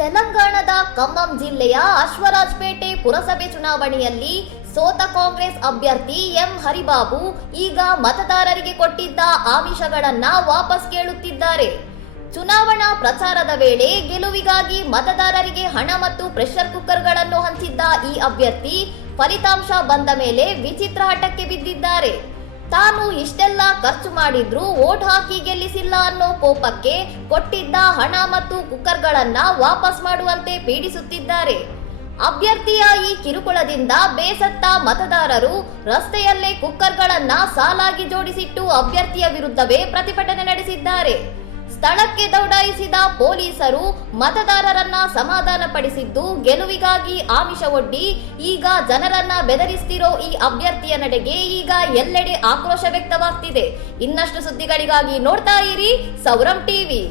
ತೆಲಂಗಾಣದ ಖಮ್ಮಂ ಜಿಲ್ಲೆಯ ಅಶ್ವರಾಜ್ಪೇಟೆ ಪುರಸಭೆ ಚುನಾವಣೆಯಲ್ಲಿ ಸೋತ ಕಾಂಗ್ರೆಸ್ ಅಭ್ಯರ್ಥಿ ಎಂ ಹರಿಬಾಬು ಈಗ ಮತದಾರರಿಗೆ ಕೊಟ್ಟಿದ್ದ ಆಮಿಷಗಳನ್ನ ವಾಪಸ್ ಕೇಳುತ್ತಿದ್ದಾರೆ. ಚುನಾವಣಾ ಪ್ರಚಾರದ ವೇಳೆ ಗೆಲುವಿಗಾಗಿ ಮತದಾರರಿಗೆ ಹಣ ಮತ್ತು ಪ್ರೆಷರ್ ಕುಕ್ಕರ್ಗಳನ್ನು ಹಂಚಿದ್ದ ಈ ಅಭ್ಯರ್ಥಿ ಫಲಿತಾಂಶ ಬಂದ ಮೇಲೆ ವಿಚಿತ್ರ ಹಠಕ್ಕೆ ಬಿದ್ದಿದ್ದಾರೆ. ತಾನು ಇಷ್ಟೆಲ್ಲ ಖರ್ಚು ಮಾಡಿದ್ರೂ ವೋಟ್ ಹಾಕಿ ಗೆಲ್ಲಿಸಿಲ್ಲ ಅನ್ನೋ ಕೋಪಕ್ಕೆ ಕೊಟ್ಟಿದ್ದ ಹಣ ಮತ್ತು ಕುಕ್ಕರ್ಗಳನ್ನ ವಾಪಸ್ ಮಾಡುವಂತೆ ಪೀಡಿಸುತ್ತಿದ್ದಾರೆ. ಅಭ್ಯರ್ಥಿಯ ಈ ಕಿರುಕುಳದಿಂದ ಬೇಸತ್ತ ಮತದಾರರು ರಸ್ತೆಯಲ್ಲೇ ಕುಕ್ಕರ್ಗಳನ್ನ ಸಾಲಾಗಿ ಜೋಡಿಸಿಟ್ಟು ಅಭ್ಯರ್ಥಿಯ ವಿರುದ್ಧವೇ ಪ್ರತಿಭಟನೆ ನಡೆಸಿದ್ದಾರೆ. ಸ್ಥಳಕ್ಕೆ ದೌಡಾಯಿಸಿದ ಪೊಲೀಸರು ಮತದಾರರನ್ನ ಸಮಾಧಾನಪಡಿಸಿದ್ದು, ಗೆಲುವಿಗಾಗಿ ಆಮಿಷ ಒಡ್ಡಿ ಈಗ ಜನರನ್ನ ಬೆದರಿಸ್ತಿರೋ ಈ ಅಭ್ಯರ್ಥಿಯ ನಡೆಗೆ ಈಗ ಎಲ್ಲೆಡೆ ಆಕ್ರೋಶ ವ್ಯಕ್ತವಾಗ್ತಿದೆ. ಇನ್ನಷ್ಟು ಸುದ್ದಿಗಳಿಗಾಗಿ ನೋಡ್ತಾ ಇರಿ ಸೌರಂ ಟಿವಿ.